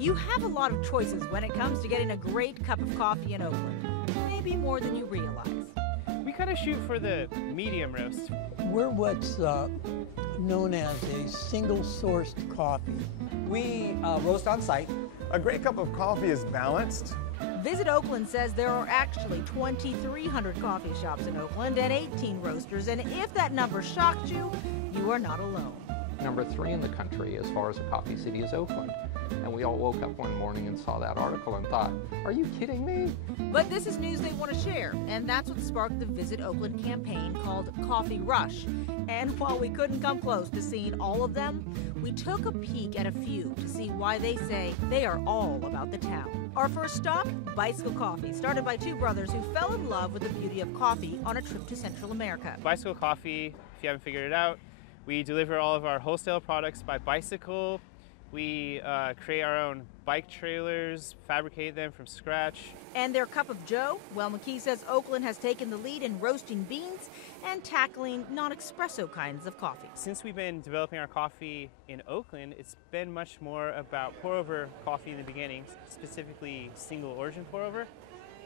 You have a lot of choices when it comes to getting a great cup of coffee in Oakland, maybe more than you realize. We kind of shoot for the medium roast. We're what's known as a single-sourced coffee. We roast on site. A great cup of coffee is balanced. Visit Oakland says there are actually 2,300 coffee shops in Oakland and 18 roasters, and if that number shocked you, you are not alone. Number 3 in the country as far as a coffee city is Oakland. And we all woke up one morning and saw that article and thought, are you kidding me? But this is news they want to share, and that's what sparked the Visit Oakland campaign called Coffee Rush. And while we couldn't come close to seeing all of them, we took a peek at a few to see why they say they are all about the town. Our first stop, Bicycle Coffee, started by two brothers who fell in love with the beauty of coffee on a trip to Central America. Bicycle Coffee, if you haven't figured it out, we deliver all of our wholesale products by bicycle. We create our own bike trailers, fabricate them from scratch. And their cup of joe? Well, McKee says Oakland has taken the lead in roasting beans and tackling non-espresso kinds of coffee. Since we've been developing our coffee in Oakland, it's been much more about pour-over coffee in the beginning, specifically single origin pour-over.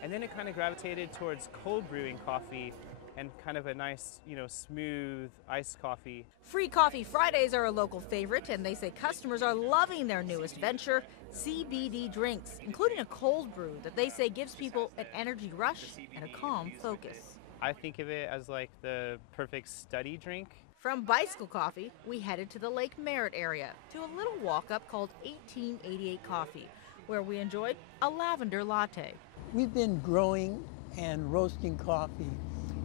And then it kind of gravitated towards cold brewing coffee and kind of a nice, smooth iced coffee. Free Coffee Fridays are a local favorite, and they say customers are loving their newest venture, CBD drinks, including a cold brew that they say gives people an energy rush and a calm focus. I think of it as like the perfect study drink. From Bicycle Coffee, we headed to the Lake Merritt area to a little walk-up called 1888 Coffee, where we enjoyed a lavender latte. We've been growing and roasting coffee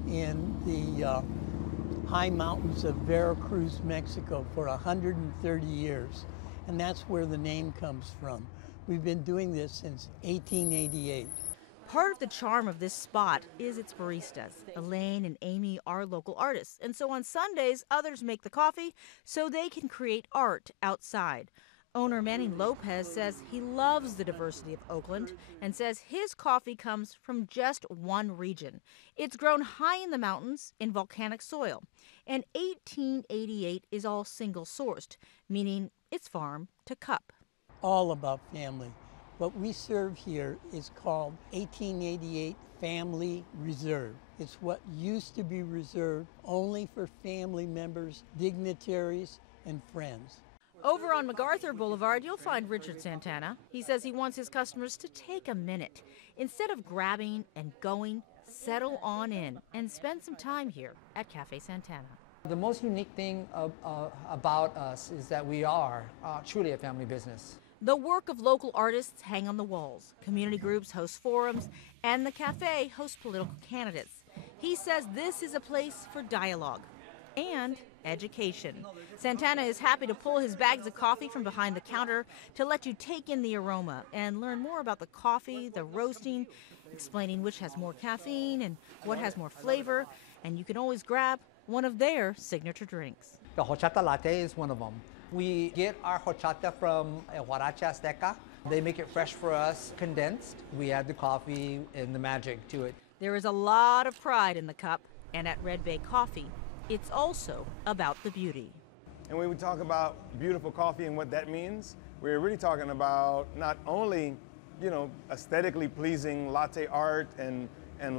in the high mountains of Veracruz, Mexico for 130 years, and that's where the name comes from. We've been doing this since 1888. Part of the charm of this spot is its baristas. Elaine and Amy are local artists, and so on Sundays, others make the coffee so they can create art outside. Owner Manny Lopez says he loves the diversity of Oakland and says his coffee comes from just one region. It's grown high in the mountains in volcanic soil, and 1888 is all single-sourced, meaning it's farm to cup. All about family. What we serve here is called 1888 Family Reserve. It's what used to be reserved only for family members, dignitaries, and friends. Over on MacArthur Boulevard, you'll find Richard Santana. He says he wants his customers to take a minute. Instead of grabbing and going, settle on in and spend some time here at CAFÉ Santana. The most unique thing about us is that we are truly a family business. The work of local artists hang on the walls. Community groups host forums, and the cafe hosts political candidates. He says this is a place for dialogue and education. Santana is happy to pull his bags of coffee from behind the counter to let you take in the aroma and learn more about the coffee, the roasting, explaining which has more caffeine and what has more flavor, and you can always grab one of their signature drinks. The horchata latte is one of them. We get our horchata from El Huarache Azteca. They make it fresh for us, condensed. We add the coffee and the magic to it. There is a lot of pride in the cup, and at Red Bay Coffee, it's also about the beauty. And when we talk about beautiful coffee and what that means, we're really talking about not only, aesthetically pleasing latte art and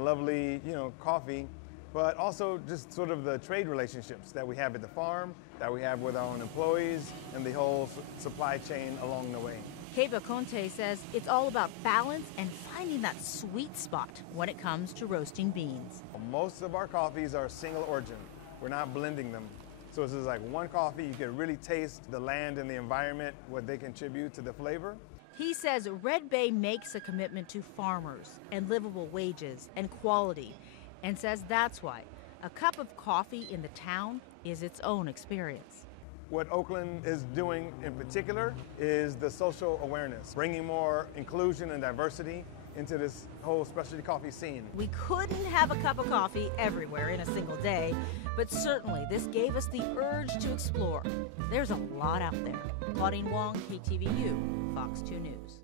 lovely, coffee, but also just sort of the trade relationships that we have at the farm, that we have with our own employees, and the whole supply chain along the way. Keba Conte says it's all about balance and finding that sweet spot when it comes to roasting beans. Most of our coffees are single origin. We're not blending them. So this is like one coffee. You can really taste the land and the environment, what they contribute to the flavor. He says Red Bay makes a commitment to farmers and livable wages and quality, and says that's why a cup of coffee in the town is its own experience. What Oakland is doing in particular is the social awareness, bringing more inclusion and diversity into this whole specialty coffee scene. We couldn't have a cup of coffee everywhere in a single day, but certainly this gave us the urge to explore. There's a lot out there. Claudine, Wong, KTVU, Fox 2 News.